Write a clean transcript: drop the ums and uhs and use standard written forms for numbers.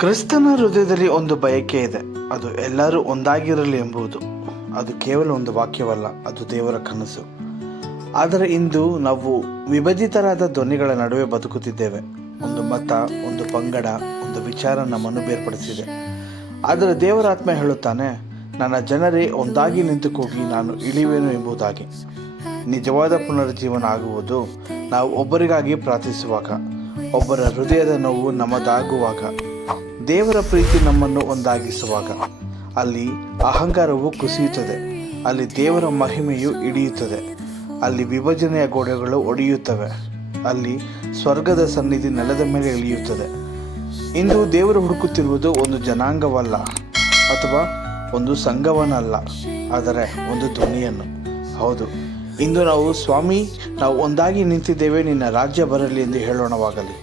ಕ್ರಿಸ್ತನ ಹೃದಯದಲ್ಲಿ ಒಂದು ಬಯಕೆ ಇದೆ, ಅದು ಎಲ್ಲರೂ ಒಂದಾಗಿರಲಿ ಎಂಬುದು. ಅದು ಕೇವಲ ಒಂದು ವಾಕ್ಯವಲ್ಲ, ಅದು ದೇವರ ಕನಸು. ಆದರೆ ಇಂದು ನಾವು ವಿಭಜಿತರಾದ ಧ್ವನಿಗಳ ನಡುವೆ ಬದುಕುತ್ತಿದ್ದೇವೆ. ಒಂದು ಮತ, ಒಂದು ಪಂಗಡ, ಒಂದು ವಿಚಾರ ನಮ್ಮನ್ನು ಬೇರ್ಪಡಿಸಿದೆ. ಆದರೆ ದೇವರ ಆತ್ಮ ಹೇಳುತ್ತಾನೆ, ನನ್ನ ಜನರೇ ಒಂದಾಗಿ ನಿಂತುಕೋಗಿ ನಾನು ಇಳಿಯುವೆನು ಎಂಬುದಾಗಿ. ನಿಜವಾದ ಪುನರುಜ್ಜೀವನ ಆಗುವುದು ನಾವು ಒಬ್ಬರಿಗಾಗಿ ಪ್ರಾರ್ಥಿಸುವಾಗ, ಒಬ್ಬರ ಹೃದಯದ ನೋವು ನಮ್ಮದಾಗುವಾಗ, ದೇವರ ಪ್ರೀತಿ ನಮ್ಮನ್ನು ಒಂದಾಗಿಸುವಾಗ. ಅಲ್ಲಿ ಅಹಂಕಾರವು ಕುಸಿಯುತ್ತದೆ, ಅಲ್ಲಿ ದೇವರ ಮಹಿಮೆಯು ಇಳಿಯುತ್ತದೆ, ಅಲ್ಲಿ ವಿಭಜನೆಯ ಗೋಡೆಗಳು ಒಡೆಯುತ್ತವೆ, ಅಲ್ಲಿ ಸ್ವರ್ಗದ ಸನ್ನಿಧಿ ನೆಲದ ಮೇಲೆ ಇಳಿಯುತ್ತದೆ. ಇಂದು ದೇವರು ಹುಡುಕುತ್ತಿರುವುದು ಒಂದು ಜನಾಂಗವಲ್ಲ ಅಥವಾ ಒಂದು ಸಂಘವನ್ನಲ್ಲ, ಆದರೆ ಒಂದು ಧ್ವನಿಯನ್ನು. ಹೌದು, ಇಂದು ನಾವು ಸ್ವಾಮಿ, ನಾವು ಒಂದಾಗಿ ನಿಂತಿದ್ದೇವೆ, ನಿನ್ನ ರಾಜ್ಯ ಬರಲಿ ಎಂದು ಹೇಳೋಣವಾಗಲಿ.